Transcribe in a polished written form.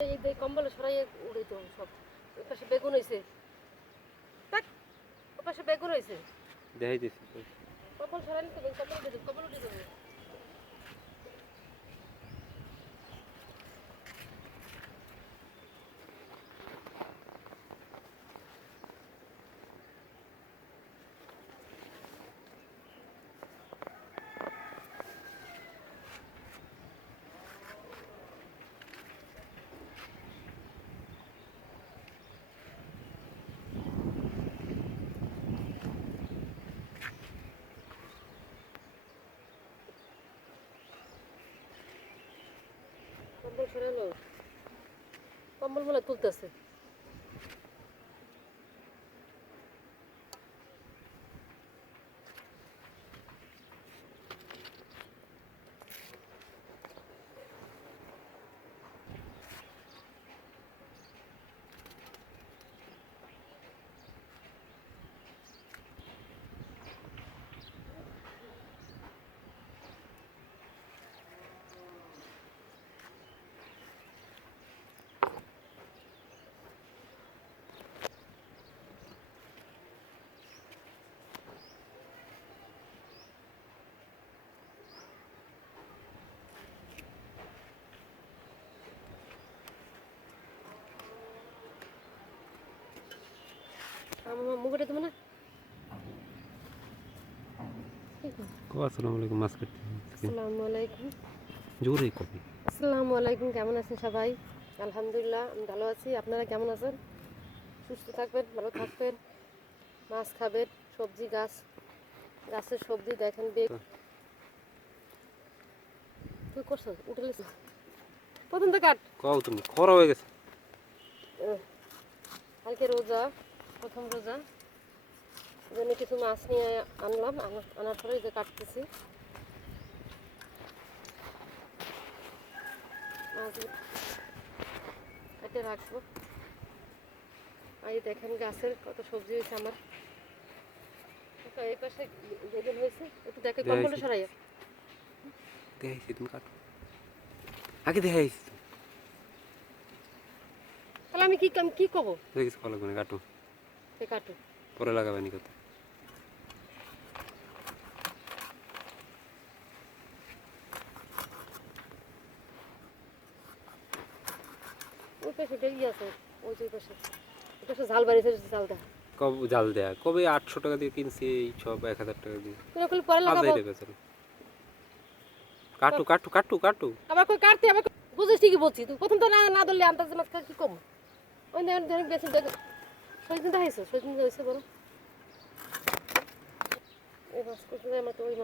এই যে কম্বল সরাইয়ে উড়ে তো সব ওই পাশে বেগুন হয়েছে দেখ ওই পাশে বেগুন হয়েছে দেখাই দিছি কম্বল সরাইলে তো কম্বল উঠে যাবে কম্বল সরাইলো কম্বল বলে তুলতেছে আমার মুখটা তুমি না আসসালামু আলাইকুম মাছ কাটতে আসসালামু আলাইকুম জোরে কবি আসসালামু আলাইকুম কেমন আছেন সবাই আলহামদুলিল্লাহ আমি ভালো আছি আপনারা কেমন আছেন সুস্থ থাকবেন ভালো থাকবেন মাছ খাবেন সবজি গাছের সবজি দেখেন বেগ তুই করছো উঠে গেছো প্রথম তো কাট কও তুমি খরা হয়ে গেছে কালকে রোজা প্রথম রোজা জন্য কিছু মাছ নিয়ে আনলাম আনার পরে যে কাটতেছি মাছ কেটে রাখবো আর এই দেখেন গাছের কত সবজি হয়েছে আমার এই পাশে বেগুন হয়েছে একটু দেখে কম্বলটা সরাইয়া দেখাইছি তুমি কাটো আগে দেখাইছি তাহলে আমি কি করবো দেখিস কলা করে কাটো সে কাটো পরে লাগাবে নি কথা ওই পাশে ডেলি আছে ওই যে পাশে ওই পাশে ঝাল বাড়িয়েছে ঝালটা কব জাল দেয়া কবে 800 টাকা দিয়ে কিনছি এই সব 1000 টাকা দিয়ে তুই ওগুলো পরে লাগাবো আজাই দেবে চলো কাটো কাটো কাটো কাটো আবার কই কাটতে আবার বুঝিস ঠিকই বলছি তুই প্রথম তো না ধরলে আন্দাজ মাছ কি কম ওই দেখেন বেশি সইদিন দেখাইছো সইদিন হয়েছে বড় এই মাছ করতে আমার তো ওই